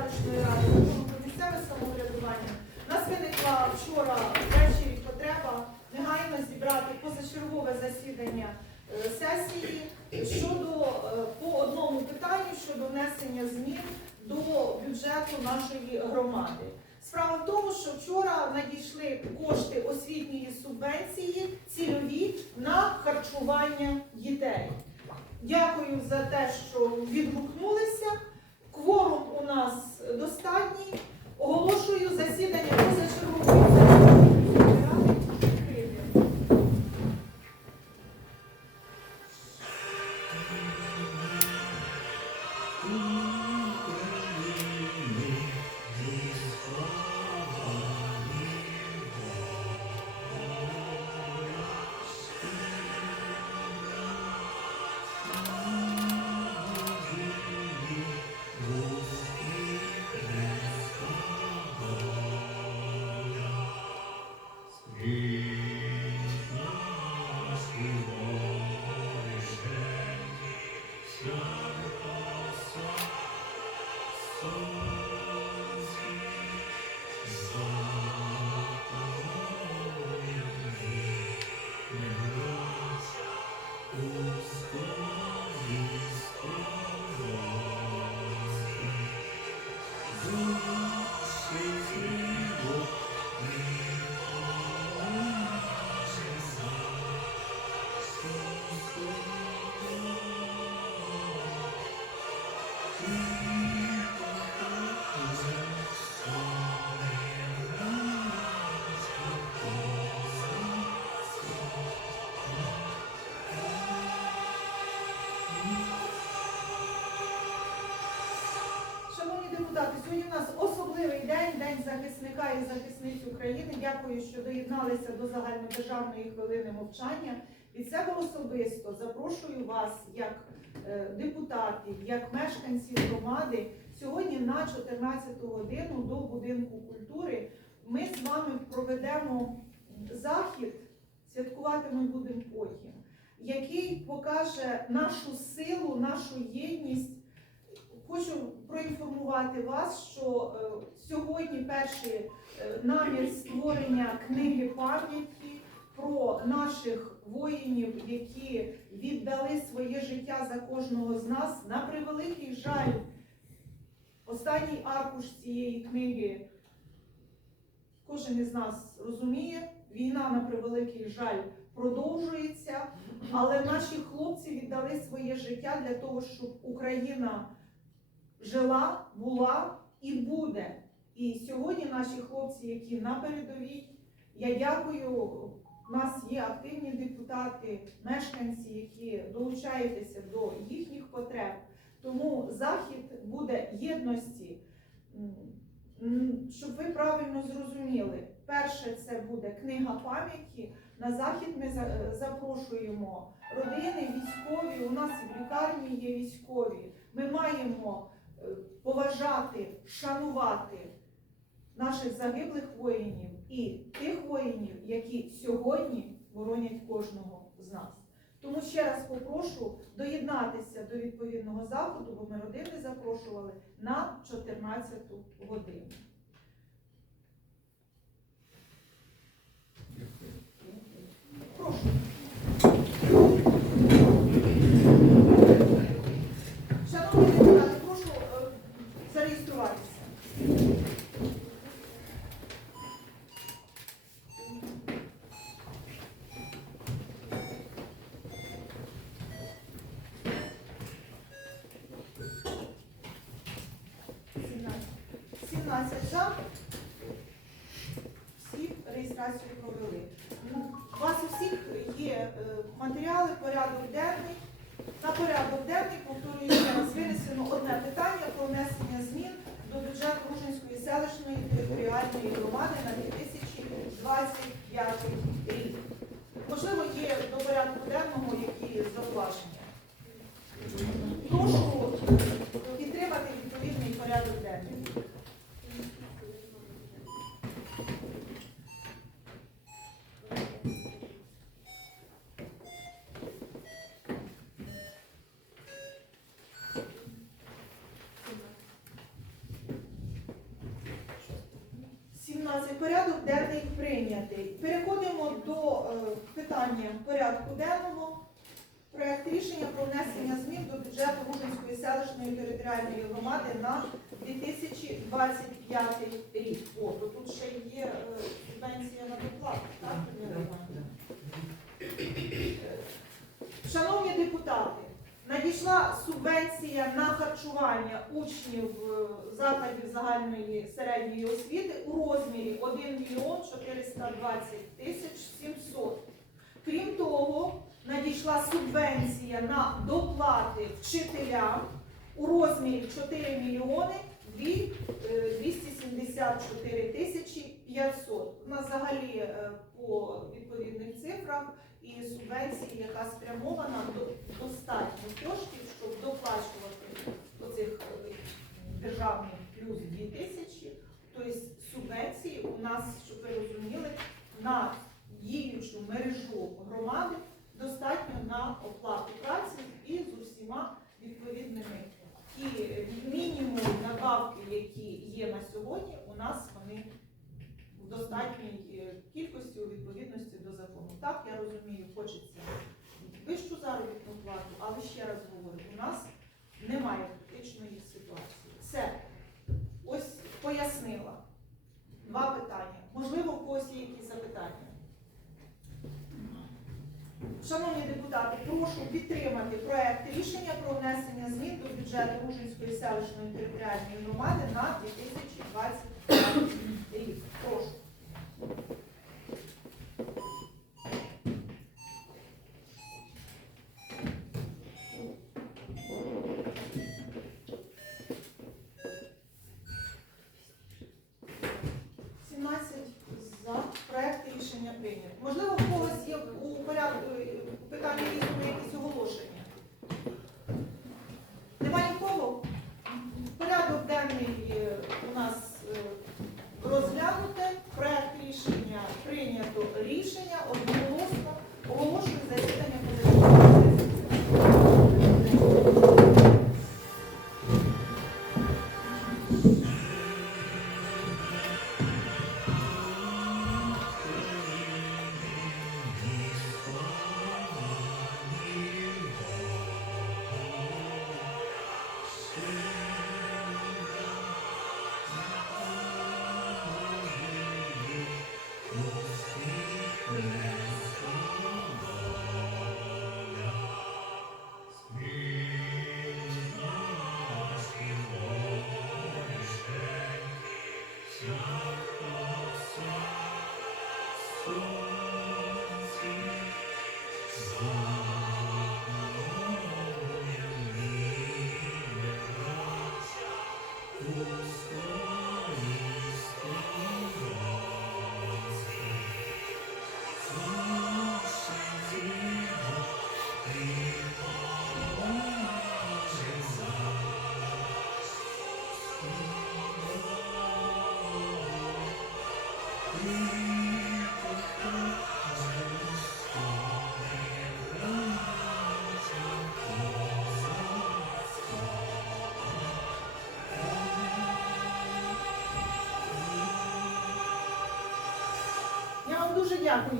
селищної ради про місцеве самоврядування. У нас виникла вчора ввечері потреба негайно зібрати позачергове засідання е, сесії щодо е, по одному питанню щодо внесення змін до бюджету нашої громади. Справа в тому, що вчора надійшли кошти освітньої субвенції цільові на харчування дітей. Дякую за те, що відгукнулися. Кворум у нас достатній. Сьогодні у нас особливий день, День захисника і захисниць України. Дякую, що доєдналися до загальнодержавної хвилини мовчання. Від себе особисто запрошую вас як е, депутатів, як мешканців громади сьогодні на 14 годину до будинку культури. Ми з вами проведемо захід, святкувати ми будемо потім, який покаже нашу силу, нашу єдність. Хочу проінформувати вас, що е, сьогодні перший е, намір створення книги пам'яті про наших воїнів, які віддали своє життя за кожного з нас. На превеликий жаль, останній аркуш цієї книги кожен із нас розуміє. Війна на превеликий жаль продовжується, але наші хлопці віддали своє життя для того, щоб Україна жила, була і буде. І сьогодні наші хлопці, які на передовій, я дякую. У нас є активні депутати, мешканці, які долучаєтеся до їхніх потреб. Тому захід буде єдності. Щоб ви правильно зрозуміли, перше це буде книга пам'яті. На захід ми запрошуємо родини військові. У нас в лікарні є військові. Ми маємо е, поважати, шанувати наших загиблих воїнів і тих воїнів, які сьогодні боронять кожного з нас. Тому ще раз попрошу доєднатися до відповідного заходу, бо ми родини запрошували на 14 годину. за. Всі реєстрацію провели. У вас у всіх є е, матеріали, порядок денний. На порядок денний, повторюю, ще винесено одне питання про внесення змін до бюджету Ружинської селищної територіальної громади на 2025 рік. Можливо, є до порядку денного які зауваження. Денний прийнятий. Переходимо до е, питання порядку денного. Проект рішення про внесення змін до бюджету Ружинської селищної територіальної громади на 2025 рік. О, то тут ще є е, субвенція на доплату, так? Е, Шановні депутати, надійшла субвенція на харчування учнів е, закладів загальної середньої освіти у розмірі 1 мільйон 420 тисяч 700. Крім того, надійшла субвенція на доплати вчителям у розмірі 4 мільйони е, 274 тисячі 500. У нас взагалі е, цифрах і субвенції, яка спрямована до достатньо коштів, щоб доплачувати оцих е, державних плюс 2 тисячі. Тобто субвенції у нас, щоб ви розуміли, на діючу мережу громади достатньо на оплату праці і з усіма відповідними. І мінімум надбавки, які є на сьогодні, у нас вони в достатній е, кількості у відповідності до закону. Так, я розумію, хочеться вищу заробітну плату, але ще раз говорю, у нас немає критичної ситуації. Все. Ось пояснила. Два питання. Можливо, у когось є якісь запитання. Шановні депутати, прошу підтримати проект рішення про внесення змін до бюджету Ружинської селищної територіальної громади на 2025 рік. Прошу. Я вам дуже дякую. Так